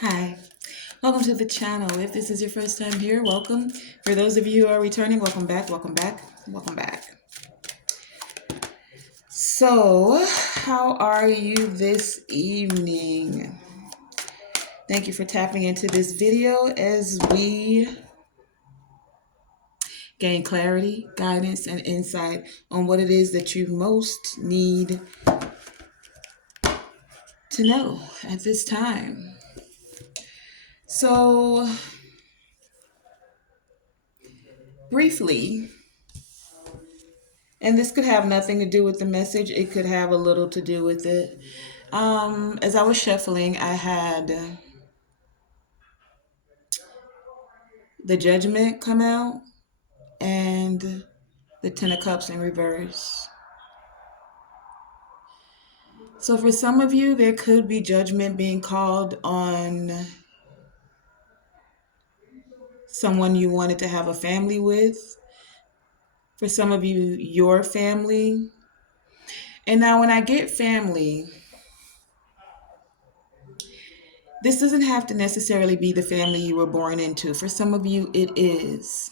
Hi, welcome to the channel. If this is your first time here, welcome. For those of you who are returning, welcome back, welcome back, welcome back. So, how are you this evening? Thank you for tapping into this video as we gain clarity, guidance, and insight on what it is that you most need to know at this time. So, briefly, and this could have nothing to do with the message, it could have a little to do with it. As I was shuffling, I had the Judgment come out and the Ten of Cups in reverse. So for some of you, there could be judgment being called on someone you wanted to have a family with. For some of you, your family. And now when I get family, this doesn't have to necessarily be the family you were born into. For some of you, it is.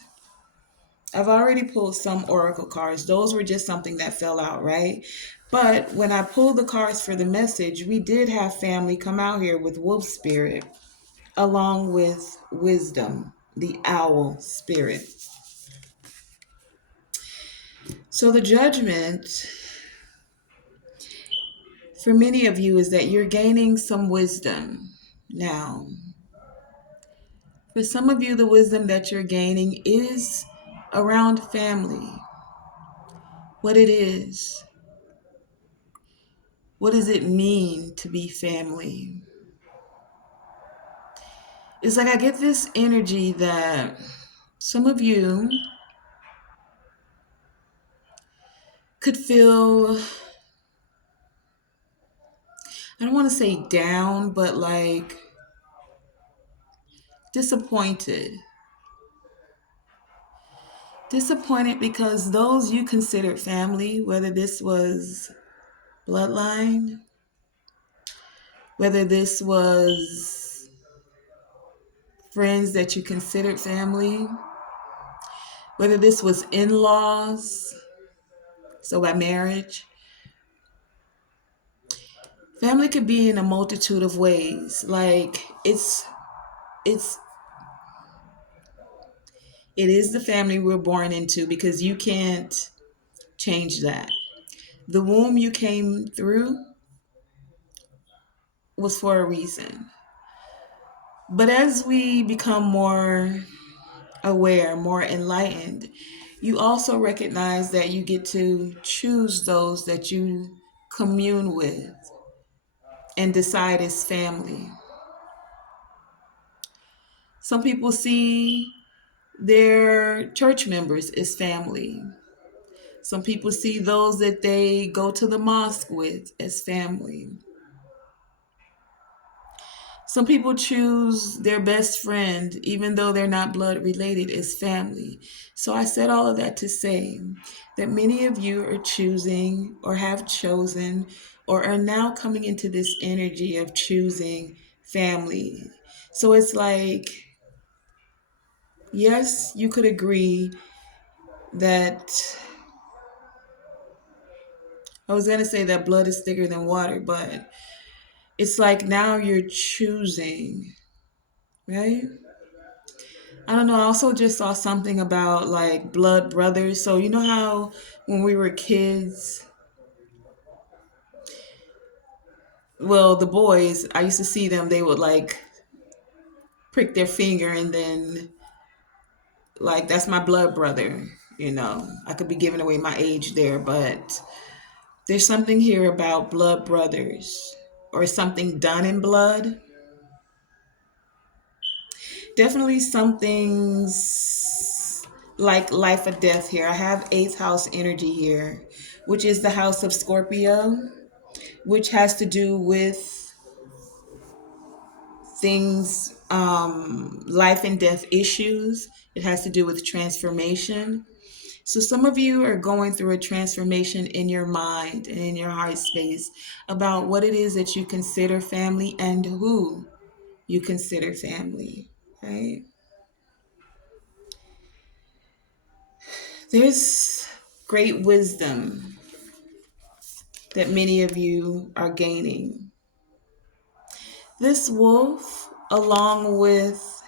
I've already pulled some oracle cards. Those were just something that fell out, right? But when I pulled the cards for the message, we did have family come out here with wolf spirit, along with wisdom, the owl spirit. So the judgment for many of you is that you're gaining some wisdom now. For some of you, the wisdom that you're gaining is around family, what it is. What does it mean to be family? It's like I get this energy that some of you could feel, I don't want to say down, but like disappointed. Disappointed because those you considered family, whether this was bloodline, whether this was friends that you considered family, whether this was in-laws, so by marriage. Family could be in a multitude of ways. Like it's it is the family we're born into because you can't change that. The womb you came through was for a reason. But as we become more aware, more enlightened, you also recognize that you get to choose those that you commune with and decide is family. Some people see their church members as family. Some people see those that they go to the mosque with as family. Some people choose their best friend, even though they're not blood related, as family. So I said all of that to say that many of you are choosing or have chosen or are now coming into this energy of choosing family. So it's like, yes, you could agree that I was going to say that blood is thicker than water, but it's like now you're choosing, right? I don't know. I also just saw something about like blood brothers. So, you know how when we were kids, well, the boys, I used to see them, they would like prick their finger and then, like, that's my blood brother. I could be giving away my age there, but there's something here about blood brothers or something done in blood. Definitely something's like life or death here. I have eighth house energy here, which is the house of Scorpio, which has to do with things, life and death issues. It has to do with transformation. So some of you are going through a transformation in your mind and in your heart space about what it is that you consider family and who you consider family, right? There's great wisdom that many of you are gaining. This wolf, along with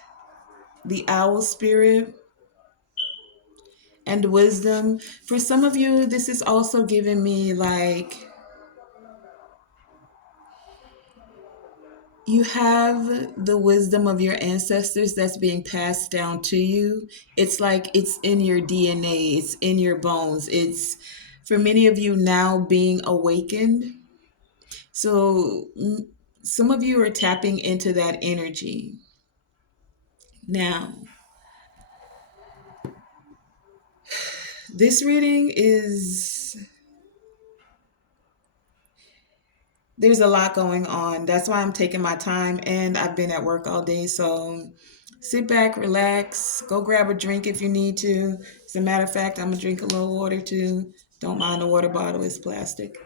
the owl spirit and wisdom, for some of you, this is also giving me like you have the wisdom of your ancestors that's being passed down to you. It's like it's in your DNA, it's in your bones. It's for many of you now being awakened. So some of you are tapping into that energy now. This reading is, there's a lot going on. That's why I'm taking my time, and I've been at work all day. So sit back, relax, go grab a drink if you need to. As a matter of fact, I'm going to drink a little water too. Don't mind the water bottle, it's plastic.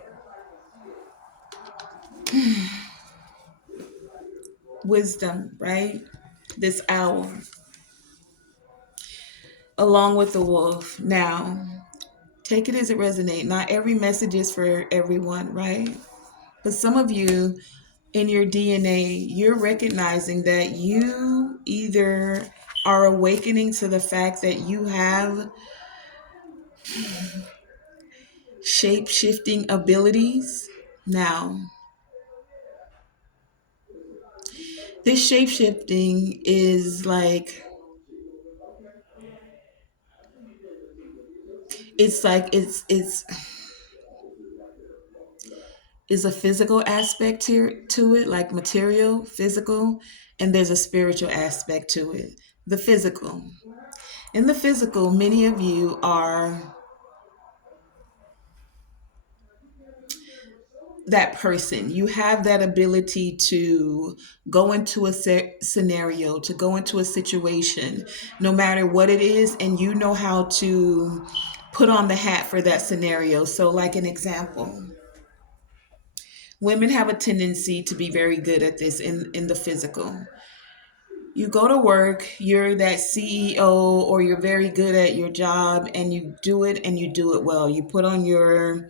Wisdom, right? This owl, along with the wolf. Now, take it as it resonates. Not every message is for everyone, right? But some of you in your DNA, you're recognizing that you either are awakening to the fact that you have shape shifting abilities. Now, this shape shifting is like it's is a physical aspect to it, like material, physical, and there's a spiritual aspect to it. The physical. In the physical, many of you are that person. You have that ability to go into a scenario, to go into a situation, no matter what it is, and you know how to put on the hat for that scenario. So, like an example, women have a tendency to be very good at this in the physical. You go to work, you're that CEO, or you're very good at your job, and you do it and you do it well. You put on your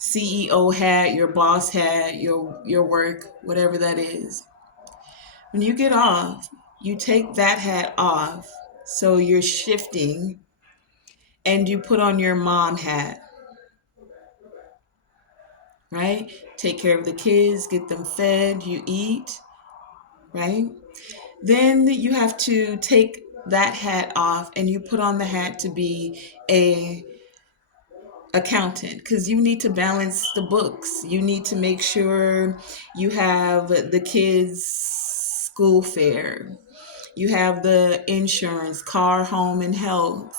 CEO hat, your boss hat, your work, whatever that is. When you get off, you take that hat off. So you're shifting and you put on your mom hat, right? Take care of the kids, get them fed, you eat, right? Then you have to take that hat off and you put on the hat to be a accountant, because you need to balance the books. You need to make sure you have the kids' school fare. You have the insurance, car, home, and health.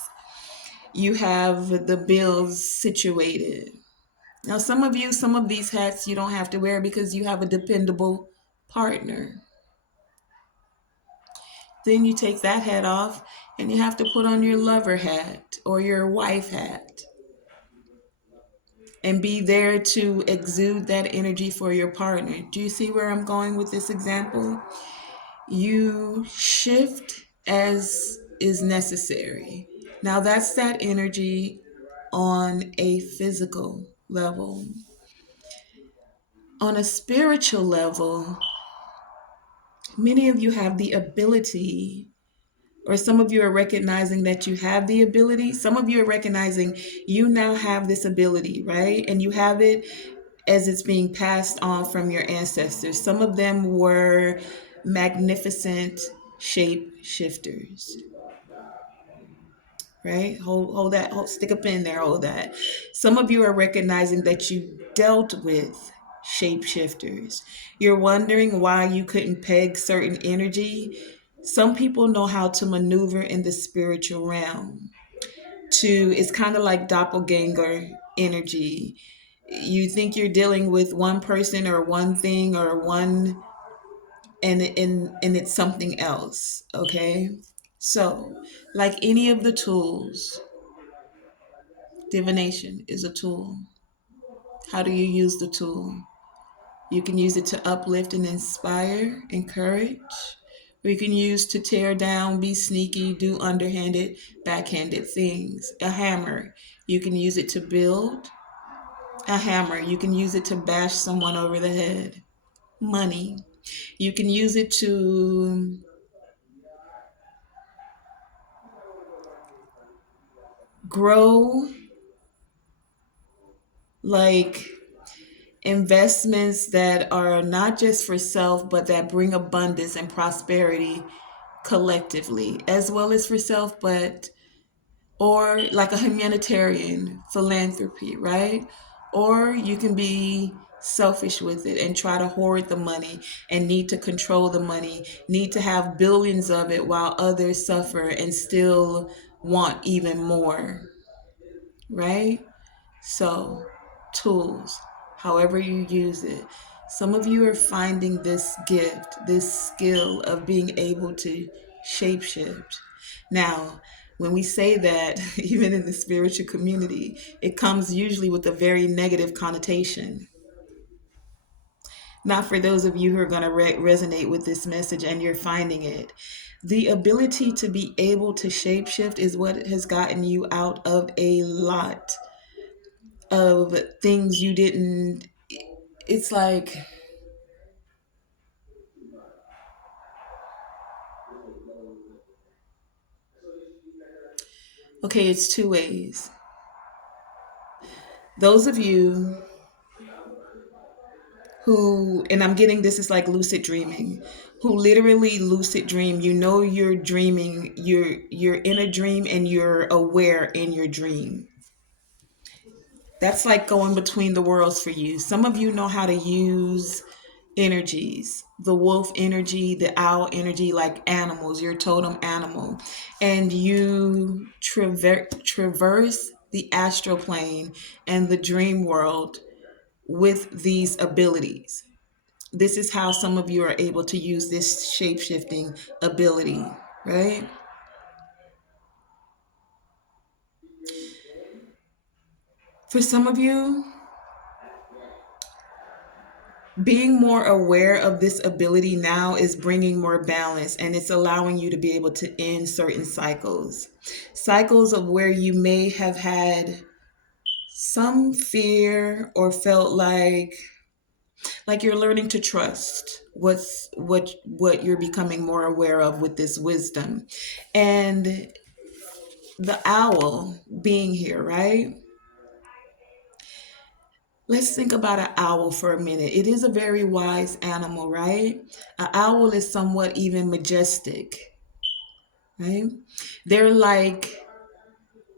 You have the bills situated. Now, some of you, some of these hats you don't have to wear because you have a dependable partner. Then you take that hat off and you have to put on your lover hat or your wife hat and be there to exude that energy for your partner. Do you see where I'm going with this example? You shift as is necessary. Now, that's that energy on a physical level. On a spiritual level, many of you have the ability, or some of you are recognizing that you have the ability. Some of you are recognizing you now have this ability, right? And you have it as it's being passed on from your ancestors. Some of them were magnificent shape shifters, right? Hold that, stick a pin there, hold that. Some of you are recognizing that you dealt with shapeshifters. You're wondering why you couldn't peg certain energy. Some people know how to maneuver in the spiritual realm. It's kind of like doppelganger energy. You think you're dealing with one person or one thing or one, and it's something else, okay? So, like any of the tools, divination is a tool. How do you use the tool? You can use it to uplift and inspire, encourage. Or you can use to tear down, be sneaky, do underhanded, backhanded things. A hammer, you can use it to build. A hammer, you can use it to bash someone over the head. Money, you can use it to grow, like investments that are not just for self, but that bring abundance and prosperity collectively, as well as for self, but or like a humanitarian philanthropy, right? Or you can be selfish with it and try to hoard the money and need to control the money, need to have billions of it while others suffer and still want even more, right? So, tools, however you use it. Some of you are finding this gift, this skill of being able to shapeshift. Now, when we say that, even in the spiritual community, it comes usually with a very negative connotation. Not for those of you who are going to resonate with this message and you're finding it. The ability to be able to shapeshift is what has gotten you out of a lot of things you didn't. It's like, okay, it's two ways. Those of you who, and I'm getting this is like lucid dreaming, who literally lucid dream, you know you're dreaming, you're in a dream and you're aware in your dream. That's like going between the worlds for you. Some of you know how to use energies, the wolf energy, the owl energy, like animals, your totem animal, and you traverse the astral plane and the dream world with these abilities. This is how some of you are able to use this shape shifting ability, right? For some of you, being more aware of this ability now is bringing more balance and it's allowing you to be able to end certain cycles of where you may have had some fear or felt like you're learning to trust what you're becoming more aware of with this wisdom. And the owl being here, right? Let's think about an owl for a minute. It is a very wise animal, right? An owl is somewhat even majestic, right? They're like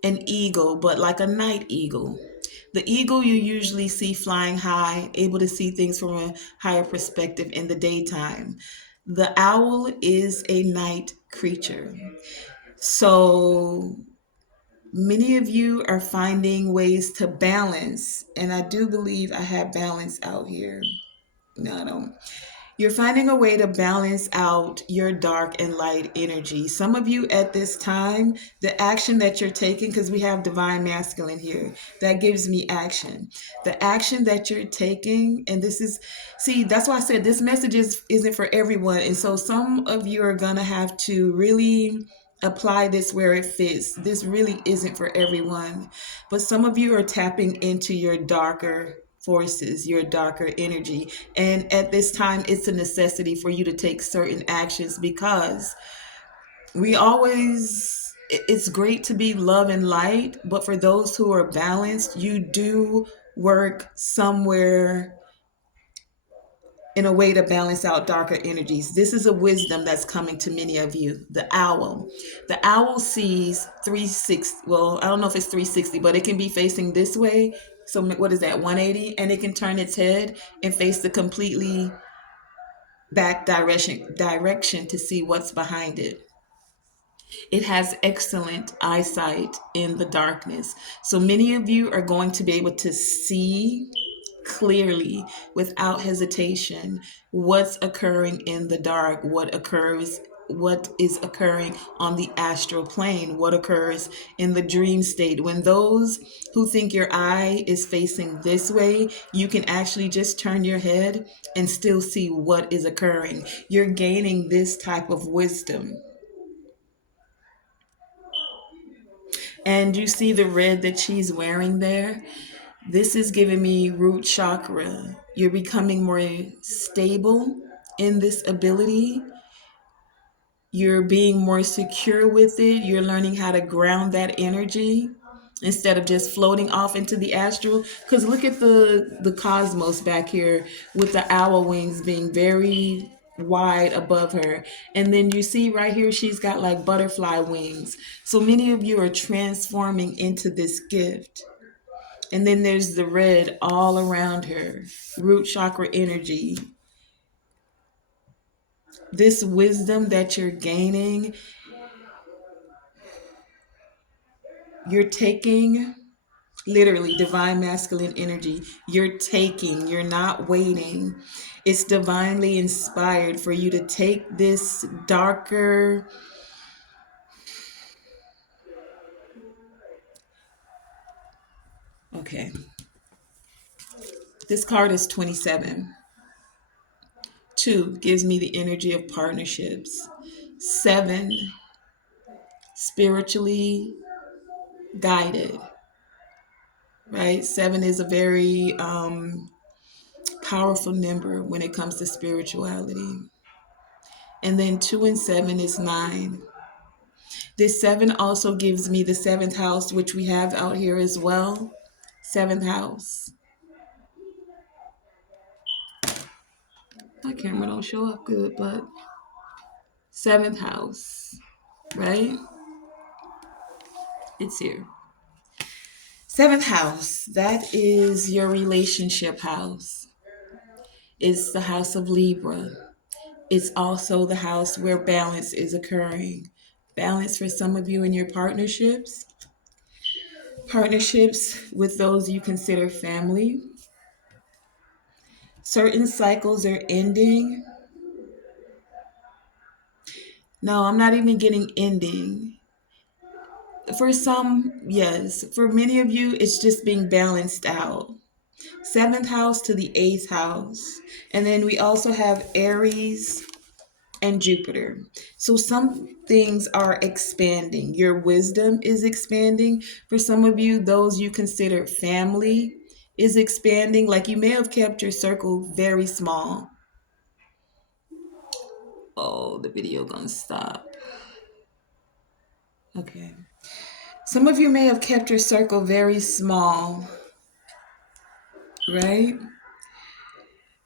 an eagle, but like a night eagle. The eagle you usually see flying high, able to see things from a higher perspective in the daytime. The owl is a night creature. So many of you are finding ways to balance, and I do believe I have balance out here. No, I don't. You're finding a way to balance out your dark and light energy. Some of you at this time, the action that you're taking, because we have divine masculine here, that gives me action. The action that you're taking, and this is, see, that's why I said this message isn't for everyone. And so some of you are going to have to really apply this where it fits. This really isn't for everyone. But some of you are tapping into your darker forces, your darker energy. And at this time, it's a necessity for you to take certain actions because we always, it's great to be love and light, but for those who are balanced, you do work somewhere in a way to balance out darker energies. This is a wisdom that's coming to many of you. The owl. The owl sees 360. Well, I don't know if it's 360, but it can be facing this way. So what is that, 180? And it can turn its head and face the completely back direction to see what's behind it. It has excellent eyesight in the darkness. So many of you are going to be able to see clearly without hesitation what's occurring in the dark, what occurs what is occurring on the astral plane, what occurs in the dream state. When those who think your eye is facing this way, you can actually just turn your head and still see what is occurring. You're gaining this type of wisdom. And you see the red that she's wearing there? This is giving me root chakra. You're becoming more stable in this ability. You're being more secure with it. You're learning how to ground that energy instead of just floating off into the astral. Because look at the cosmos back here with the owl wings being very wide above her. And then you see right here, she's got like butterfly wings. So many of you are transforming into this gift. And then there's the red all around her, root chakra energy. This wisdom that you're gaining, you're taking literally divine masculine energy. You're taking, you're not waiting. It's divinely inspired for you to take this darker. Okay. This card is 27. 2 gives me the energy of partnerships. 7, spiritually guided, right? 7 is a very powerful number when it comes to spirituality. And then 2 and 7 is 9. This 7 also gives me the 7th house, which we have out here as well. 7th house. My camera don't show up good, but 7th house, right? It's here. 7th house, that is your relationship house. It's the house of Libra. It's also the house where balance is occurring. Balance for some of you in your partnerships. Partnerships with those you consider family. Certain cycles are ending. No, I'm not even getting ending. For some, yes. For many of you, it's just being balanced out. 7th house to the 8th house. And then we also have Aries and Jupiter. So some things are expanding. Your wisdom is expanding. For some of you, those you consider family is expanding. Like you may have kept your circle very small. Oh, the video gonna stop. Okay. Some of you may have kept your circle very small, right?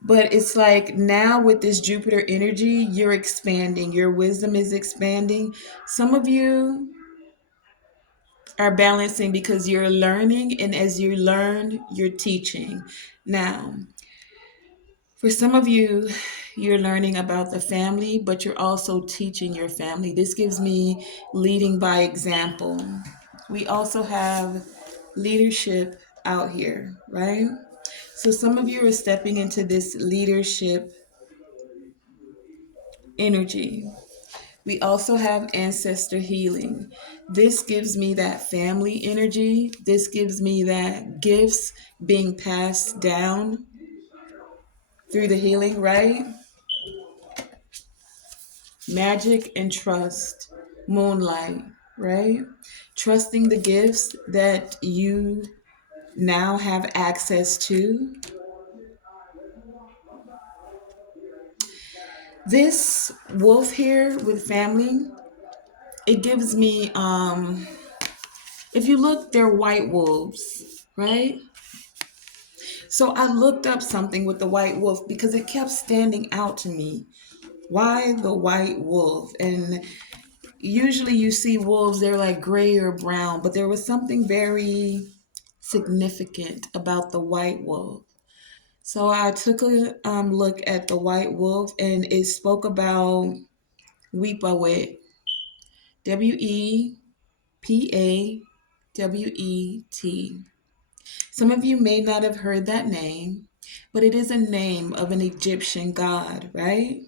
But it's like now with this Jupiter energy, you're expanding. Your wisdom is expanding. Some of you are balancing because you're learning, and as you learn, you're teaching. Now, for some of you, you're learning about the family, but you're also teaching your family. This gives me leading by example. We also have leadership out here, right? So some of you are stepping into this leadership energy. We also have ancestor healing. This gives me that family energy. This gives me that gifts being passed down through the healing, right? Magic and trust, moonlight, right? Trusting the gifts that you now have access to. This wolf here with family, it gives me, if you look, they're white wolves, right? So I looked up something with the white wolf because it kept standing out to me. Why the white wolf? And usually you see wolves, they're like gray or brown, but there was something very significant about the white wolf. So I took a look at the white wolf, and it spoke about Weepawet, Wepawet. Some of you may not have heard that name, but it is a name of an Egyptian god, right?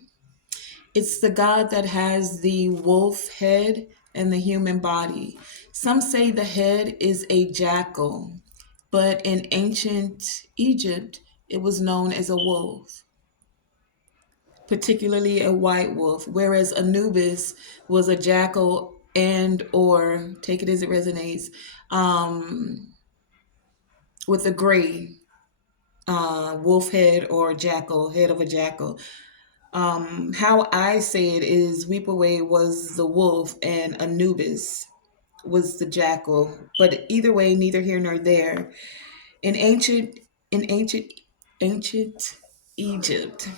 It's the god that has the wolf head and the human body. Some say the head is a jackal, but in ancient Egypt, it was known as a wolf, particularly a white wolf, whereas Anubis was a jackal and or take it as it resonates, um, with a gray wolf head or jackal head of a jackal. How I say it is Weepaway was the wolf and Anubis was the jackal. But either way, neither here nor there. In ancient in ancient Egypt,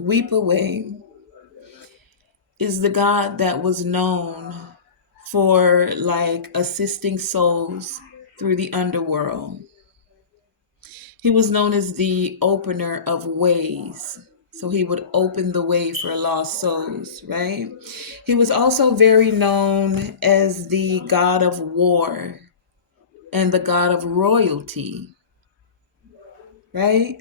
Weepaway is the god that was known for like assisting souls through the underworld. He was known as the opener of ways. So he would open the way for lost souls, right? He was also very known as the god of war and the god of royalty, right?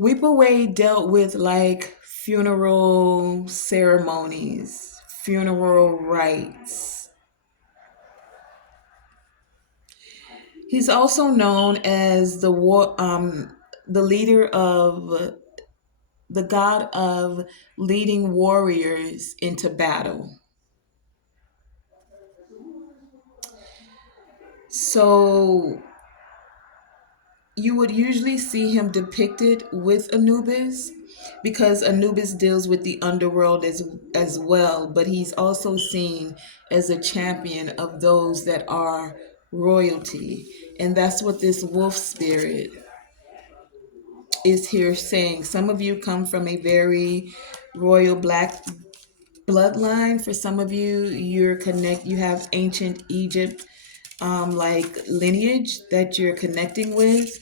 Weepaway dealt with like funeral ceremonies, funeral rites. He's also known as the leader of the god of leading warriors into battle. So you would usually see him depicted with Anubis because Anubis deals with the underworld as well, but he's also seen as a champion of those that are royalty. And that's what this wolf spirit is here saying. Some of you come from a very royal black bloodline. For some of you, you have ancient Egypt like lineage that you're connecting with.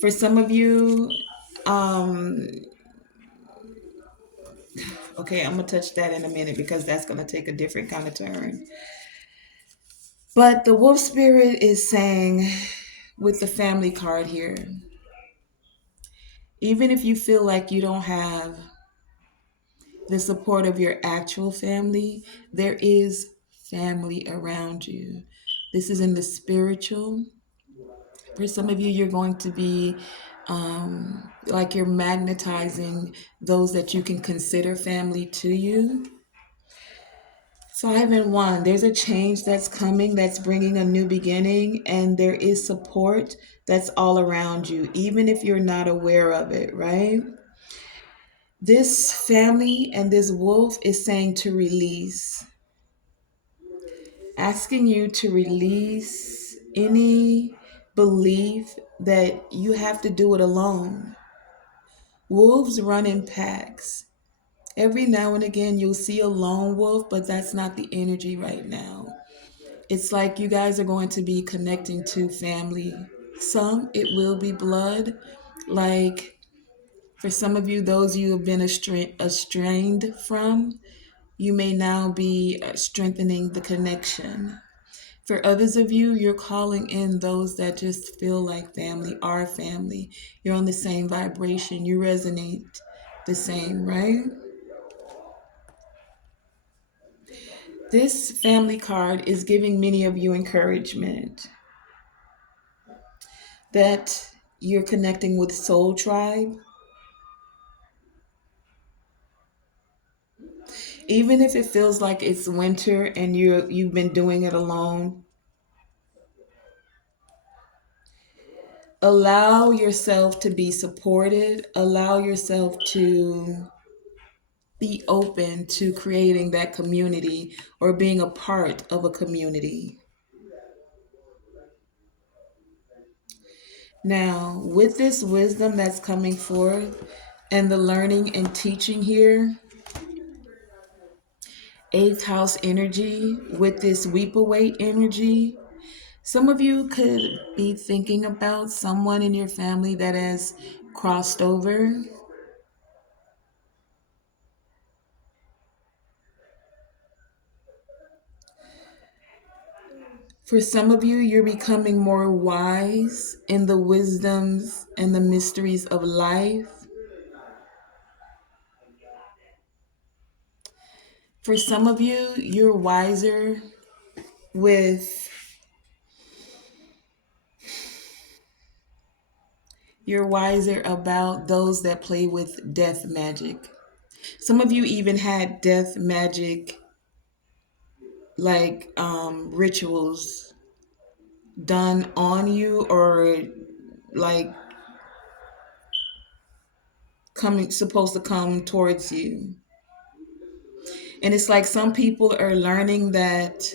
For some of you, um, okay, I'm gonna touch that in a minute because that's gonna take a different kind of turn. But the wolf spirit is saying with the family card here, even if you feel like you don't have the support of your actual family, there is family around you. This is in the spiritual. For some of you, you're going to be like you're magnetizing those that you can consider family to you. 5 and 1, there's a change that's coming that's bringing a new beginning, and there is support that's all around you, even if you're not aware of it, right? This family and this wolf is saying to release, asking you to release any belief that you have to do it alone. Wolves run in packs. Every now and again, you'll see a lone wolf, but that's not the energy right now. It's like you guys are going to be connecting to family. Some, it will be blood. Like for some of you, those you have been estranged from, you may now be strengthening the connection. For others of you, you're calling in those that just feel like family, are family. You're on the same vibration. You resonate the same, right? This family card is giving many of you encouragement that you're connecting with Soul Tribe. Even if it feels like it's winter and you've been doing it alone, allow yourself to be supported. Allow yourself to be open to creating that community or being a part of a community. Now, with this wisdom that's coming forth and the learning and teaching here, eighth house energy with this weep away energy, some of you could be thinking about someone in your family that has crossed over. For some of you, you're becoming more wise in the wisdoms and the mysteries of life. For some of you, with you're wiser about those that play with death magic. Some of you even had death magic like rituals done on you, or like coming supposed to come towards you. And it's like some people are learning that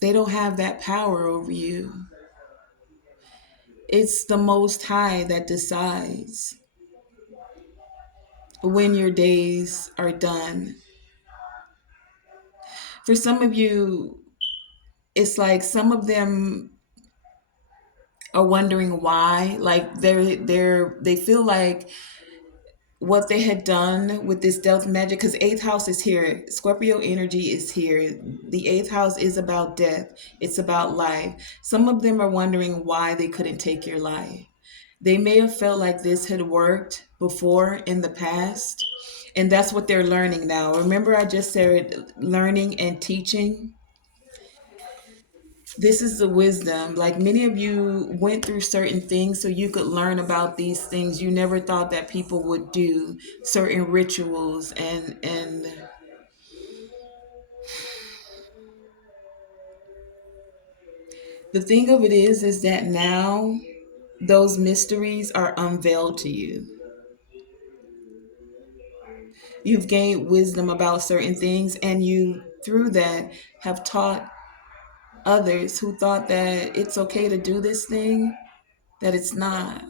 they don't have that power over you. It's the Most High that decides when your days are done. For some of you, it's like some of them are wondering why. Like they feel like what they had done with this death magic, because eighth house is here, Scorpio energy is here. The eighth house is about death, it's about life. Some of them are wondering why they couldn't take your life. They may have felt like this had worked before in the past, and that's what they're learning now. Remember, I just said learning and teaching. This is the wisdom. Like many of you went through certain things so you could learn about these things you never thought that people would do, certain rituals. And the thing of it is that now those mysteries are unveiled to you. You've gained wisdom about certain things, and you through that have taught others who thought that it's okay to do this thing, that it's not.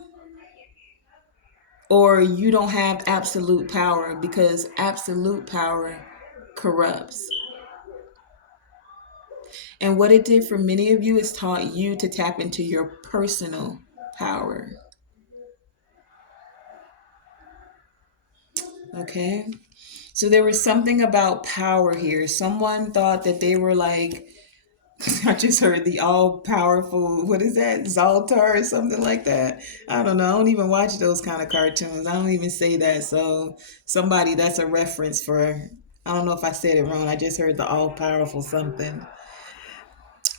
Or you don't have absolute power, because absolute power corrupts. And what it did for many of you is taught you to tap into your personal power. Okay? So there was something about power here. Someone thought that they were like, I just heard the all powerful, what is that, Zoltar or something like that. I don't know. I don't even watch those kind of cartoons. I don't even say that. So somebody, that's a reference for, I don't know if I said it wrong. I just heard the all powerful something.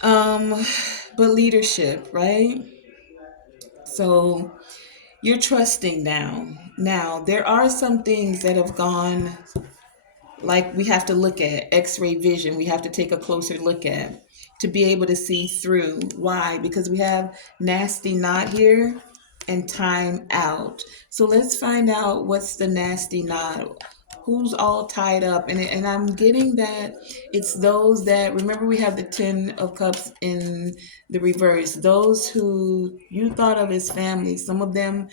Um, but leadership, right? So you're trusting now. Now, there are some things that have gone, like we have to look at x-ray vision. We have to take a closer look at to be able to see through. Why? Because we have nasty knot here and time out. So let's find out what's the nasty knot. Who's all tied up? And I'm getting that it's those that, remember, we have the 10 of cups in the reverse. Those who you thought of as family. Some of them,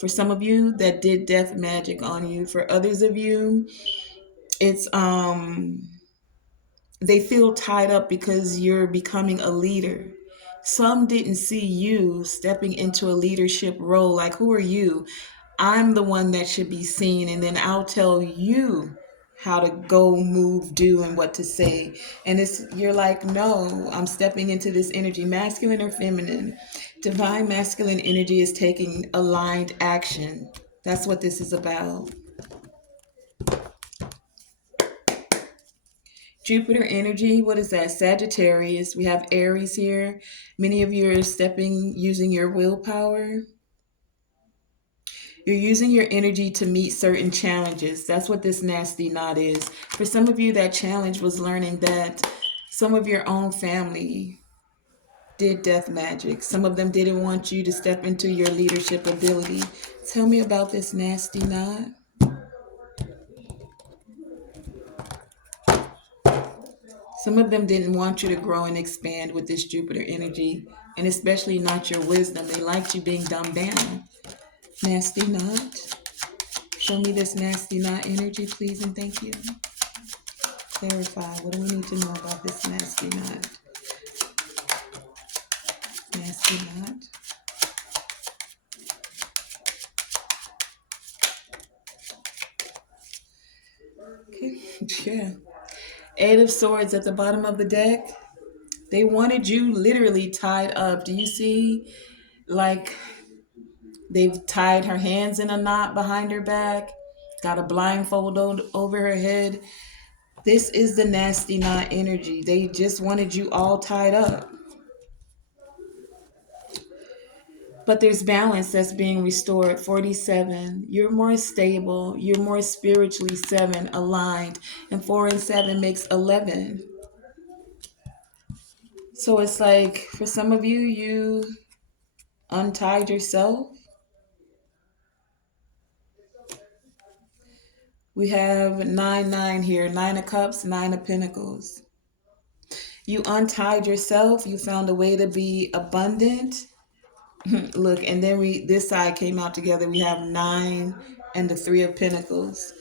for some of you, that did death magic on you. For others of you, it's they feel tied up because you're becoming a leader. Some didn't see you stepping into a leadership role. Like, who are you? I'm the one that should be seen, and then I'll tell you how to go, move, do, and what to say. And it's, you're like, no, I'm stepping into this energy, masculine or feminine. Divine masculine energy is taking aligned action. That's what this is about. Jupiter energy, what is that? Sagittarius. We have Aries here. Many of you are stepping using your willpower. You're using your energy to meet certain challenges. That's what this nasty knot is. For some of you, that challenge was learning that some of your own family did death magic. Some of them didn't want you to step into your leadership ability. Tell me about this nasty knot. Some of them didn't want you to grow and expand with this Jupiter energy, and especially not your wisdom. They liked you being dumbed down. Nasty knot. Show me this nasty knot energy, please, and thank you. Clarify. What do we need to know about this nasty knot? Nasty knot. Okay. Yeah. Eight of Swords at the bottom of the deck. They wanted you literally tied up. Do you see? Like, they've tied her hands in a knot behind her back. Got a blindfold over her head. This is the nasty knot energy. They just wanted you all tied up. But there's balance that's being restored. 47. You're more stable. You're more spiritually 7 aligned. And 4 and 7 makes 11. So it's like for some of you, you untied yourself. We have 9 9 here. 9 of cups, 9 of pentacles. You untied yourself. You found a way to be abundant. Look, and then this side came out together. We have 9 and the 3 of pentacles.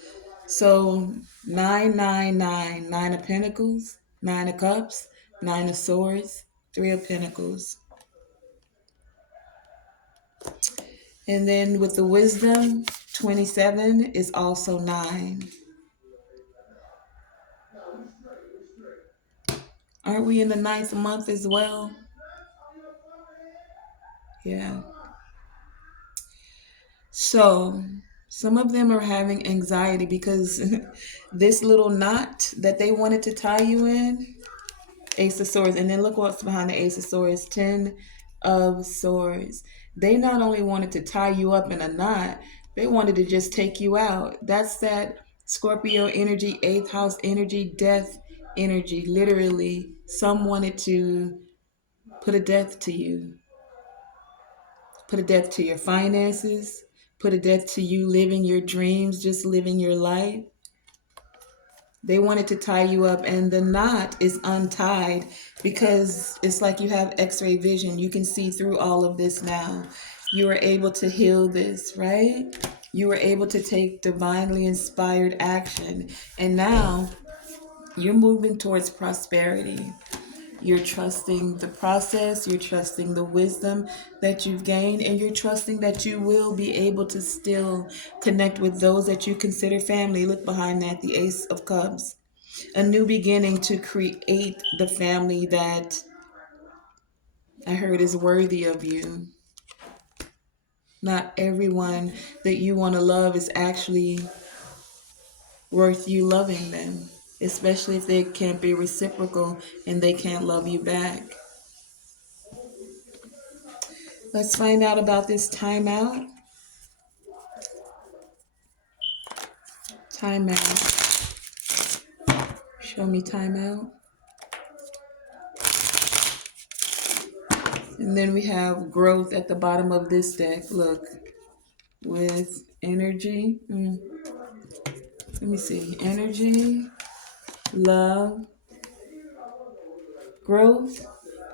So 9 9 9, 9 of pentacles, 9 of cups, 9 of swords, 3 of pentacles. And then with the wisdom, 27 is also 9. Aren't we in the 9th month as well? Yeah. So some of them are having anxiety because this little knot that they wanted to tie you in, Ace of Swords. And then look what's behind the Ace of Swords, 10 of Swords. They not only wanted to tie you up in a knot, they wanted to just take you out. That's that Scorpio energy, 8th house energy, death energy. Literally, some wanted to put a death to you. Put a death to your finances. Put a death to you living your dreams, just living your life. They wanted to tie you up, and the knot is untied because it's like you have x-ray vision. You can see through all of this now. You were able to heal this, right? You were able to take divinely inspired action. And now you're moving towards prosperity. You're trusting the process, you're trusting the wisdom that you've gained, and you're trusting that you will be able to still connect with those that you consider family. Look behind that, the Ace of Cups. A new beginning to create the family that I heard is worthy of you. Not everyone that you want to love is actually worth you loving them, especially if they can't be reciprocal and they can't love you back. Let's find out about this timeout. Timeout. Show me timeout. And then we have growth at the bottom of this deck. Look, with energy. Let me see. Energy, love, growth,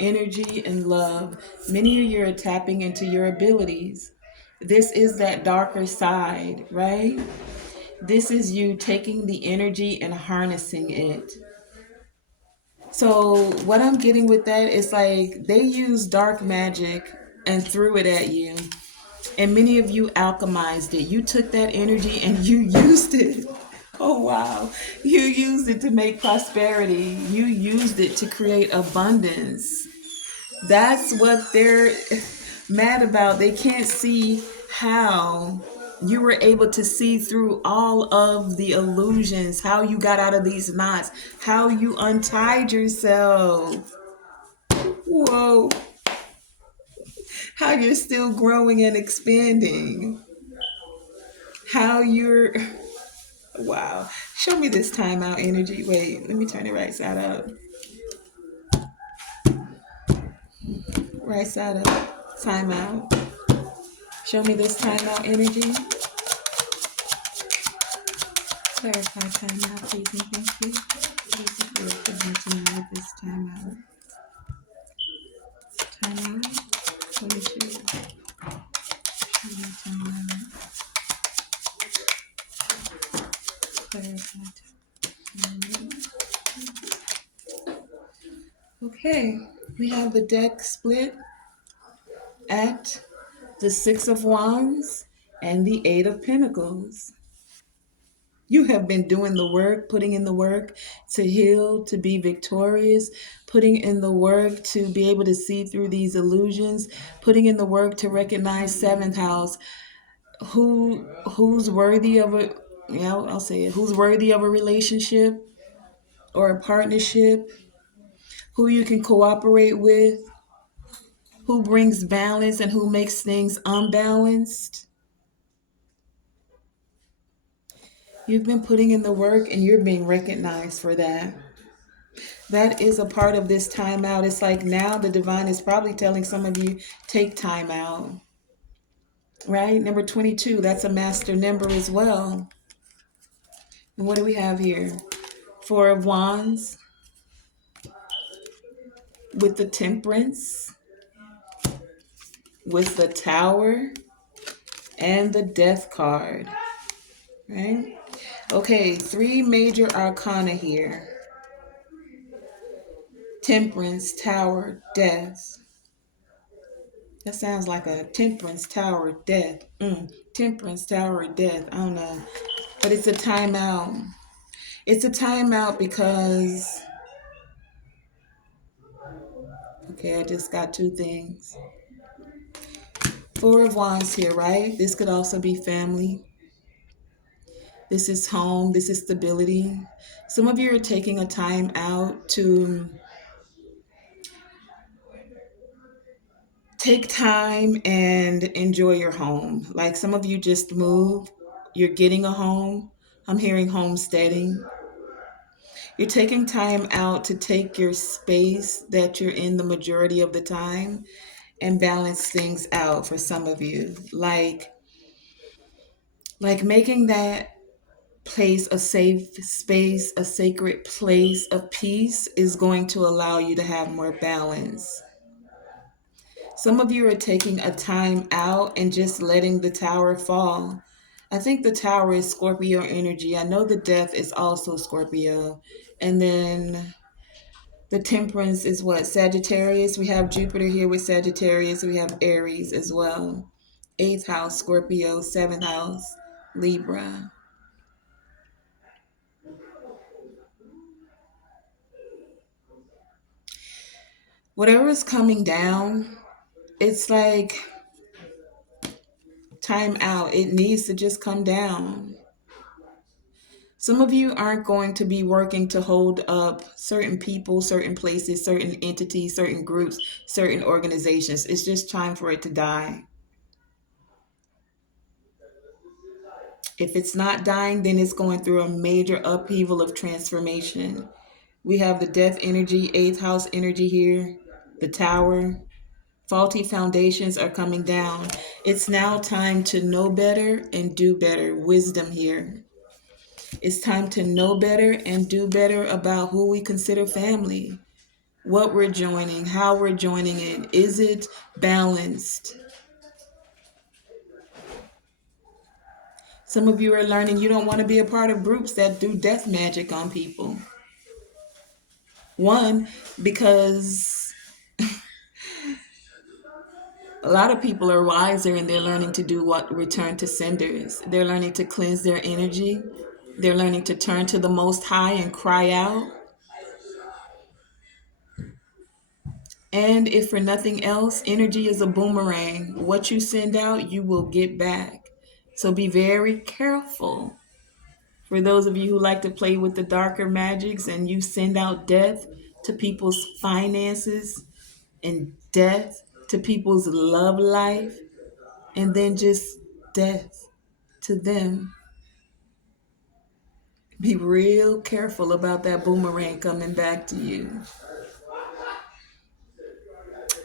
energy, and love. Many of you are tapping into your abilities. This is that darker side, right? This is you taking the energy and harnessing it. So what I'm getting with that is like they use dark magic and threw it at you. And many of you alchemized it. You took that energy and you used it. Oh, wow. You used it to make prosperity. You used it to create abundance. That's what they're mad about. They can't see how you were able to see through all of the illusions, how you got out of these knots, how you untied yourself. Whoa. How you're still growing and expanding. How you're, wow. Show me this timeout energy. Wait, let me turn it right side up. Right side up. Timeout. Show me this timeout energy. Clarify timeout, please, and thank you. Please, if you're presenting me with this timeout. Timeout. 22. Show me timeout. Clarify timeout. Okay, we have the deck split at the 6 of Wands and the 8 of Pentacles. You have been doing the work, putting in the work to heal, to be victorious, putting in the work to be able to see through these illusions, putting in the work to recognize 7th house. Who's worthy of it? Yeah, I'll say it. Who's worthy of a relationship or a partnership? Who you can cooperate with? Who brings balance and who makes things unbalanced? You've been putting in the work and you're being recognized for that. That is a part of this time out. It's like now the divine is probably telling some of you, take time out, right? Number 22, that's a master number as well. And what do we have here? Four of Wands with the Temperance, with the Tower, and the Death card, right? Okay, three major arcana here. Temperance, Tower, Death. That sounds like a Temperance, Tower, Death. Temperance, Tower, Death. I don't know. But it's a timeout. It's a timeout because, okay, I just got two things. Four of Wands here, right? This could also be family. This is home. This is stability. Some of you are taking a time out to take time and enjoy your home. Like some of you just moved, you're getting a home. I'm hearing homesteading. You're taking time out to take your space that you're in the majority of the time and balance things out for some of you. Like making that place a safe space, a sacred place of peace is going to allow you to have more balance. Some of you are taking a time out and just letting the tower fall. I think the tower is Scorpio energy. I know the death is also Scorpio. And then the temperance is what? Sagittarius. We have Jupiter here with Sagittarius. We have Aries as well. Eighth house, Scorpio. Seventh house, Libra. Whatever is coming down, it's like time out. It needs to just come down. Some of you aren't going to be working to hold up certain people, certain places, certain entities, certain groups, certain organizations. It's just time for it to die. If it's not dying, then it's going through a major upheaval of transformation. We have the death energy, eighth house energy here, the tower. Faulty foundations are coming down. It's now time to know better and do better. Wisdom here. It's time to know better and do better about who we consider family, what we're joining, how we're joining it. Is it balanced? Some of you are learning you don't want to be a part of groups that do death magic on people. One, because a lot of people are wiser and they're learning to do what? Return to senders. They're learning to cleanse their energy. They're learning to turn to the Most High and cry out. And if for nothing else, energy is a boomerang. What you send out, you will get back. So be very careful. For those of you who like to play with the darker magics and you send out death to people's finances and death to people's love life and then just death to them. Be real careful about that boomerang coming back to you.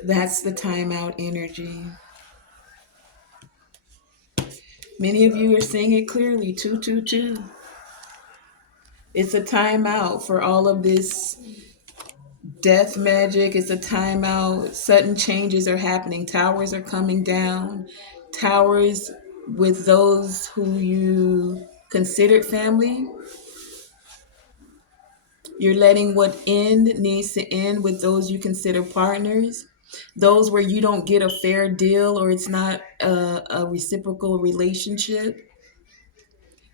That's the timeout energy. Many of you are seeing it clearly. 222. It's a timeout for all of this death magic. It's a timeout. Sudden changes are happening. Towers are coming down. Towers with those who you considered family. You're letting what end needs to end with those you consider partners. Those where you don't get a fair deal or it's not a reciprocal relationship.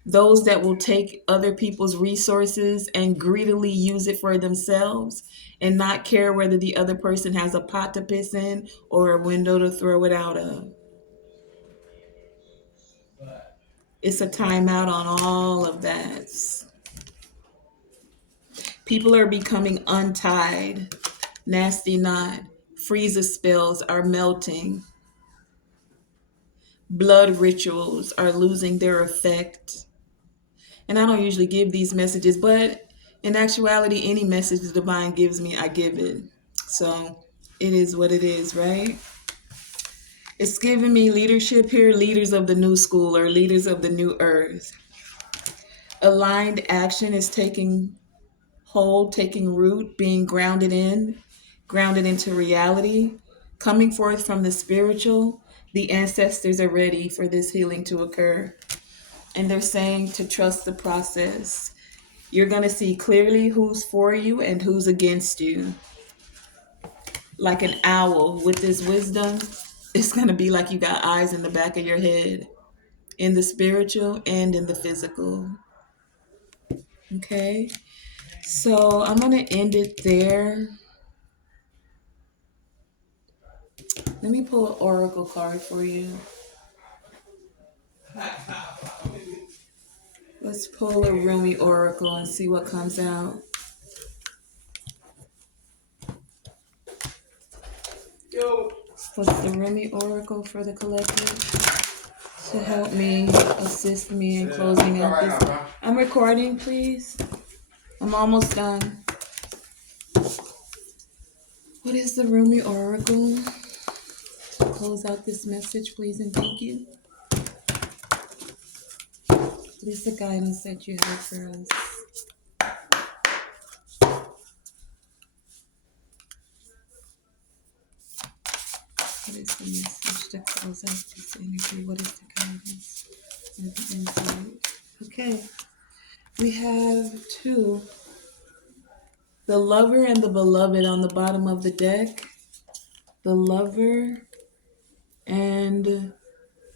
Those that will take other people's resources and greedily use it for themselves and not care whether the other person has a pot to piss in or a window to throw it out of. It's a timeout on all of that. People are becoming untied. Nasty knot. Freezer spells are melting. Blood rituals are losing their effect. And I don't usually give these messages, but in actuality, any message the divine gives me, I give it. So it is what it is, right? It's giving me leadership here, leaders of the new school or leaders of the new earth. Aligned action is taking hold, taking root, being grounded into reality, coming forth from the spiritual. The ancestors are ready for this healing to occur. And they're saying to trust the process. You're going to see clearly who's for you and who's against you. Like an owl with this wisdom, it's going to be like you got eyes in the back of your head, in the spiritual and in the physical. Okay? So I'm going to end it there. Let me pull an oracle card for you. Let's pull a Rumi oracle and see what comes out. What's the Rumi oracle for the collective? To help me, assist me in closing out this. I'm recording, please. I'm almost done. What is the Rumi oracle? To close out this message, please, and thank you. What is the guidance that you have for us? What is the message to close out this energy? What is the guidance and the insight? Okay, we have two. The lover and the beloved on the bottom of the deck. The lover and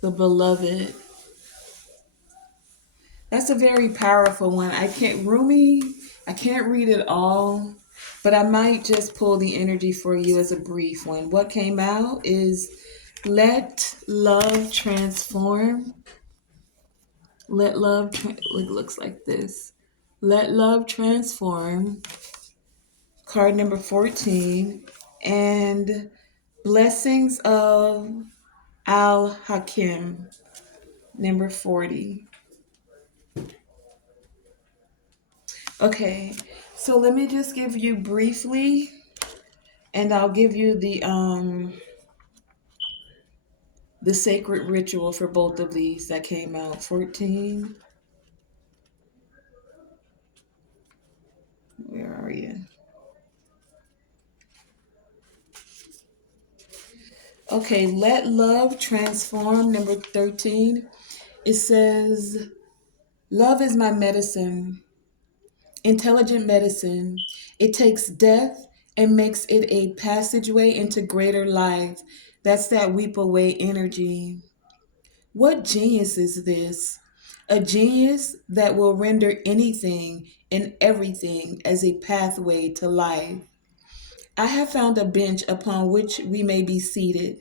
the beloved. That's a very powerful one. I can't read it all, but I might just pull the energy for you as a brief one. What came out is let love transform. It looks like this. Let love transform. Card number 14. And blessings of Al Hakim, number 40. Okay, so let me just give you briefly, and I'll give you the sacred ritual for both of these that came out. 14. Where are you? Okay, let love transform, number 13. It says, love is my medicine, intelligent medicine. It takes death and makes it a passageway into greater life. That's that weep away energy. What genius is this? A genius that will render anything and everything as a pathway to life. I have found a bench upon which we may be seated.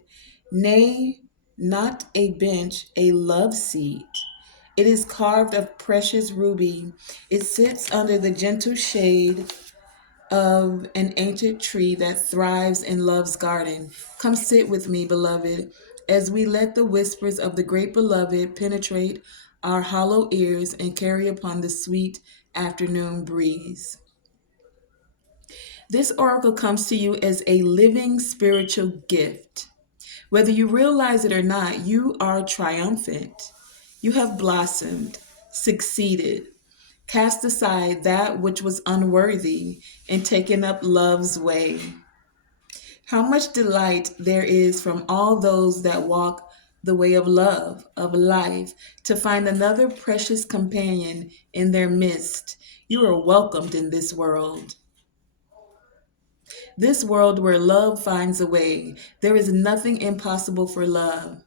Nay, not a bench, a love seat. It is carved of precious ruby. It sits under the gentle shade of an ancient tree that thrives in love's garden. Come sit with me, beloved, as we let the whispers of the great beloved penetrate our hollow ears and carry upon the sweet afternoon breeze. This oracle comes to you as a living spiritual gift. Whether you realize it or not, you are triumphant. You have blossomed, succeeded, cast aside that which was unworthy, and taken up love's way. How much delight there is from all those that walk the way of love, of life, to find another precious companion in their midst. You are welcomed in this world. This world where love finds a way. There is nothing impossible for love.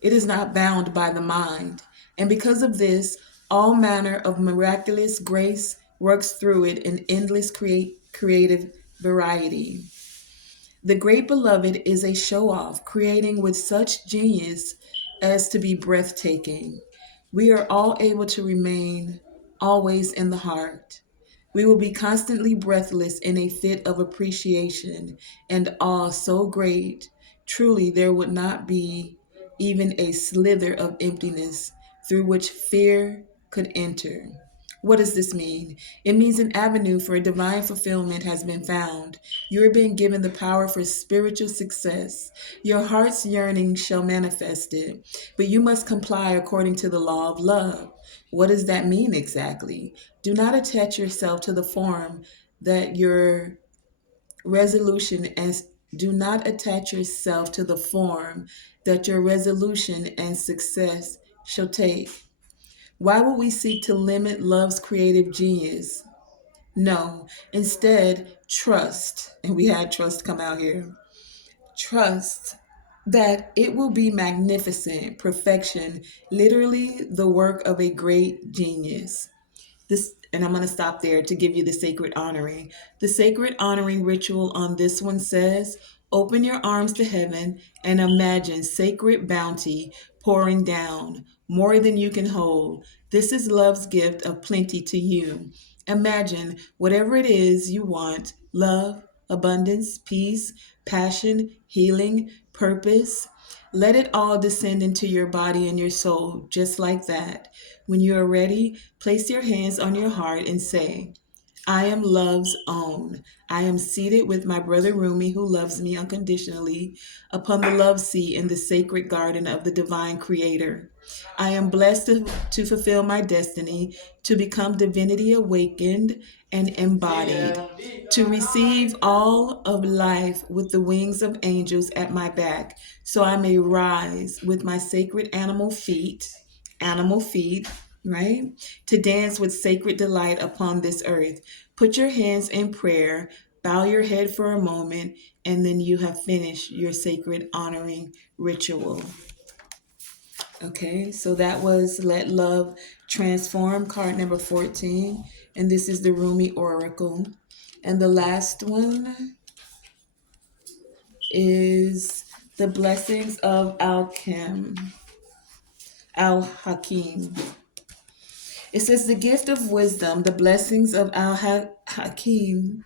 It is not bound by the mind. And because of this, all manner of miraculous grace works through it in endless creative variety. The great beloved is a show off, creating with such genius as to be breathtaking. We are all able to remain always in the heart. We will be constantly breathless in a fit of appreciation and awe so great, truly there would not be even a slither of emptiness through which fear could enter. What does this mean? It means an avenue for divine fulfillment has been found. You are being given the power for spiritual success. Your heart's yearning shall manifest it, but you must comply according to the law of love. What does that mean exactly? Do not attach yourself to the form that your resolution and do not attach yourself to the form that your resolution and success shall take. Why would we seek to limit love's creative genius? No, instead, trust, and we had trust come out here. Trust that it will be magnificent, perfection, literally the work of a great genius. This, and I'm going to stop there to give you the sacred honoring. The sacred honoring ritual on this one says, open your arms to heaven and imagine sacred bounty pouring down, more than you can hold. This is love's gift of plenty to you. Imagine whatever it is you want: love, abundance, peace, passion, healing, purpose. Let it all descend into your body and your soul, just like that. When you are ready, place your hands on your heart and say, I am love's own. I am seated with my brother Rumi, who loves me unconditionally, upon the love seat in the sacred garden of the divine creator. I am blessed to fulfill my destiny, to become divinity awakened and embodied, to receive all of life with the wings of angels at my back, so I may rise with my sacred animal feet, right? To dance with sacred delight upon this earth. Put your hands in prayer, bow your head for a moment, and then you have finished your sacred honoring ritual. Okay, so that was Let Love Transform, card number 14. And this is the Rumi Oracle. And the last one is the Blessings of Al Hakim. It says the gift of wisdom, the blessings of Al Hakim,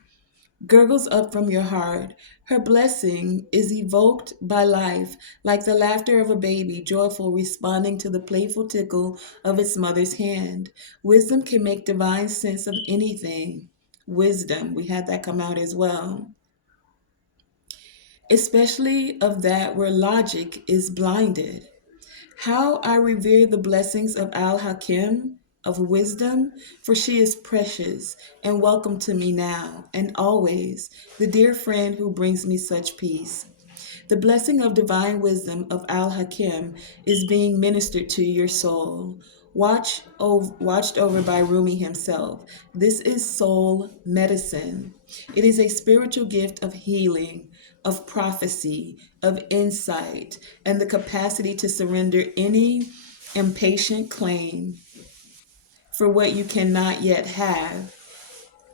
gurgles up from your heart. Her blessing is evoked by life, like the laughter of a baby, joyful, responding to the playful tickle of its mother's hand. Wisdom can make divine sense of anything. Wisdom, we had that come out as well, especially of that where logic is blinded. How I revere the blessings of Al Hakim, of wisdom, for she is precious and welcome to me now and always, the dear friend who brings me such peace. The blessing of divine wisdom of Al Hakim is being ministered to your soul, watched over by Rumi himself. This is soul medicine. It is a spiritual gift of healing, of prophecy, of insight, and the capacity to surrender any impatient claim for what you cannot yet have.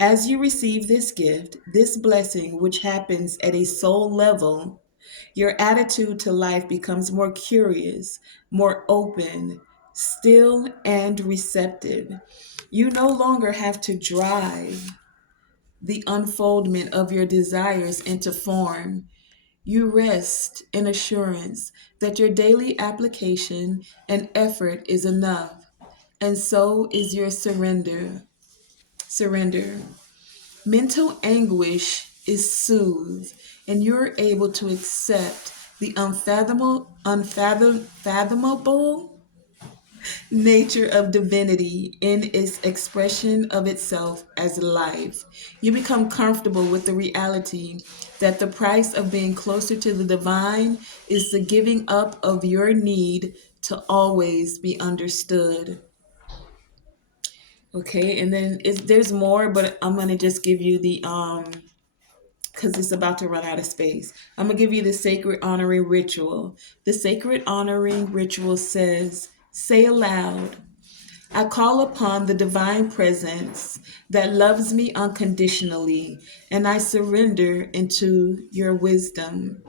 As you receive this gift, this blessing, which happens at a soul level, your attitude to life becomes more curious, more open, still, and receptive. You no longer have to drive the unfoldment of your desires into form. You rest in assurance that your daily application and effort is enough, and so is your surrender. Surrender. Mental anguish is soothed, and you're able to accept the unfathomable nature of divinity in its expression of itself as life. You become comfortable with the reality that the price of being closer to the divine is the giving up of your need to always be understood. Okay, and then there's more, but I'm gonna just give you the because it's about to run out of space. I'm gonna give you the sacred honoring ritual. The sacred honoring ritual says, say aloud, I call upon the divine presence that loves me unconditionally, and I surrender into your wisdom.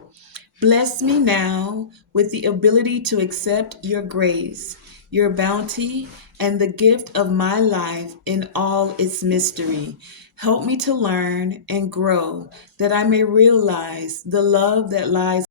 Bless me now with the ability to accept your grace, your bounty, and the gift of my life in all its mystery. Help me to learn and grow that I may realize the love that lies